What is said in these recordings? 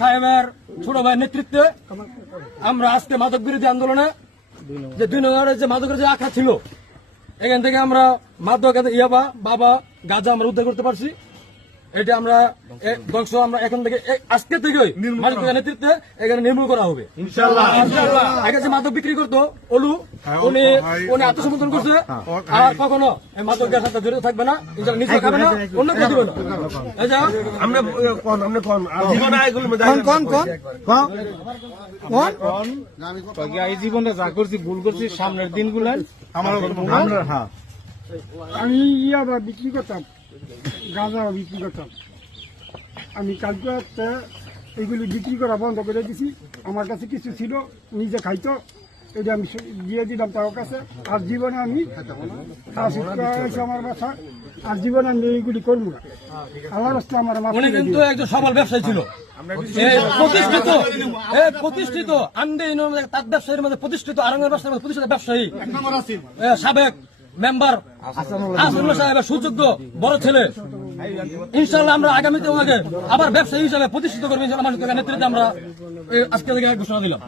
সাহেবের ছোট ভাইয়ের নেতৃত্বে আমরা আজকে মাদক বিরোধী আন্দোলনে যে 2 নম্বরের যে মাদকের যে আখড়া ছিল এখান থেকে আমরা মাদক ইয়াবা বাবা গাঁজা আমরা উদ্ধার করতে পারছি। এটা আমরা ধ্বংস আমরা এখন থেকে আজকে থেকেই মাদকের নেতৃত্বে এখানে নির্মূল করা হবে ইনশাআল্লাহ। আগে যে মাদক বিক্রি করতো অলু উনি আত্মসমর্পণ করছে আর কখনো এই মাদকের সাথে জড়িত থাকবে না, ইনশাআল্লাহ নিজে খাবে না, অন্য কেউ দিবে না। এই যে আমরা এই জীবনে যা করছি ভুল করছি সামনের দিনগুলো আমি ইয়াবা বিক্রি করতাম, গাঁজা বিক্রি করতাম। আমি কালকে এইগুলি বিক্রি করা বন্ধ করে দিছি। আমার কাছে কিছু ছিল, নিজে খাইতো, এটা আমি দিয়ে দিলাম তার কাছে। আর জীবনে আমি আমার বাসা, আর জীবনে আমি এইগুলি করবো না। আল্লাহর রাস্তায় আমার উনি কিন্তু একজন সফল ব্যবসায়ী ছিল, প্রতিষ্ঠিত তাঁত ব্যবসায়ীর মধ্যে প্রতিষ্ঠিত, আরঙ্গের ব্যবসায়ীর মধ্যে প্রতিষ্ঠিত ব্যবসায়ী, সাবেক মেম্বার হাসানুল্লাহ সাহেবের সুযোগ্য বড় ছেলে। ইনশাআল্লাহ আমরা আগামীতে ওনাকে আবার ব্যবসায়ী হিসাবে প্রতিষ্ঠিত করবো ইনশাআল্লাহ। মানুষের নেতৃত্বে আমরা আজকে থেকে ঘোষণা দিলাম।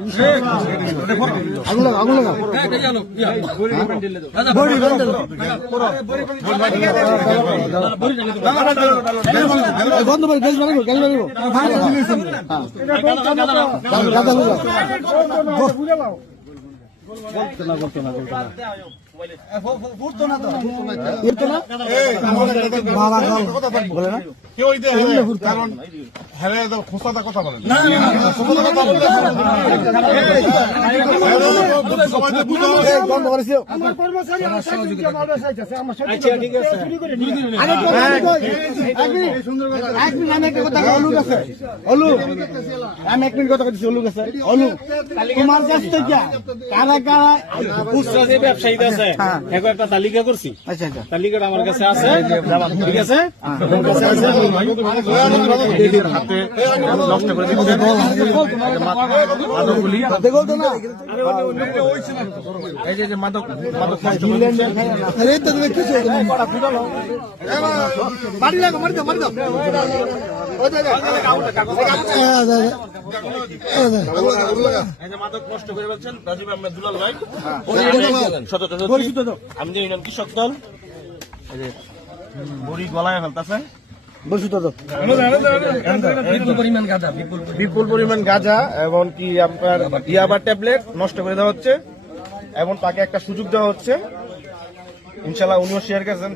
কারণ কথা বলেন আমার কর্মচারী আমি এক মিনিট কথা বলছি। অলু গেছে অলু তোমার কাছ থেকে কারা কারা খুচরা যে ব্যবসায়ী আছে একটা তালিকা করছি। আচ্ছা আচ্ছা, তালিকাটা আমার কাছে আছে, ঠিক আছে। মাদক নষ্ট করে বলছেন রাজীব আহমেদ দুলাল ভাই, আমি ইউনিয়ন কৃষক দল বুড়ি গলায় ফেলতেছে বিপুল পরিমাণ গাঁজা এবং কি আপনার ইয়াবা ট্যাবলেট নষ্ট করে দেওয়া হচ্ছে এবং তাকে একটা সুযোগ দেওয়া হচ্ছে। ইনশাল্লাহ উনিও শেয়ার করেছেন।